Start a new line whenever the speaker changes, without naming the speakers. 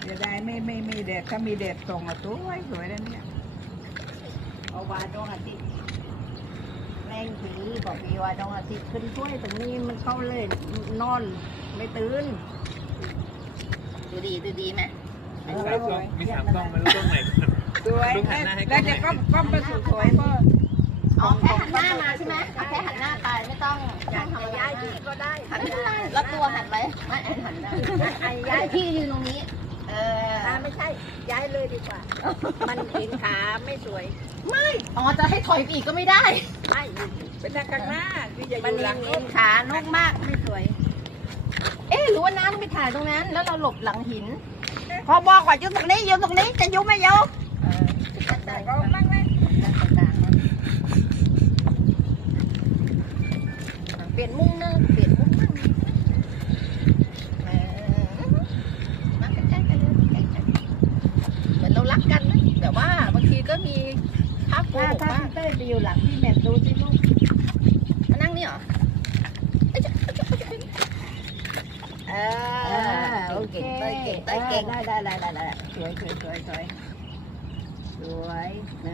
จะได้ไม่แดดถ้ามีแดดส่องอ่ะสวยสวยแล้วเนี่ยเอาวาดวงอาทิตย์แรงผีบอกพี่ว่าดวงอาทิตย์ขึ้นช่วยตรงนี้มันเข้าเลยนอนไม่ตื่น
ดูดีไหม
มีสามกล้องไม่รู้กล้องไหน
สวยแล้วจะก้มไปสู่สวยก็
อ๋อแค่หันหน้ามาใช่ไหมเอาแค่หันหน้าไปไม่ต้อง
อยาก
ทำอะไร
ย้ายที่ก็ได้
หันหน้าแล้วตัวหันไปไม่หันหน้าย้ายที่ยืนตรงนี้
ไม่ใช่ย้ายเลยดีกว่า มันเห็นขาไม่สวย
อ๋อจะให้ถอยอีกก็ไม่ได้
ไม่เป็นทางข้างหน้าคืออย่าอ
มัน
ยู่หลัง
เห็นขานกมากไม่สวย เอ๊ะหรือว่าน้าต้องไปถ่ายตรงนั้น แล้วเราหลบหลังหิน
พอบอกว่าอยู่ตรงนี้อยู่ตรงนี้จะอยู่ไม่อยู่แต่ก็นั่งเลย
เปลี่ยนมุมนึงเปลี่ยนมุมนึงมาใกล้ๆกันเลยใกล้ๆเหมือนเรารักกันนะแต่ว่าบางทีก็มีภาพโกหก
ถ้า
บ้าง
เต้ยไปอยู่หลังพี่แม่ดูสิลูก
มานั่งนี่เหรอ
โอเค
เก่ง
ได้สวยสวย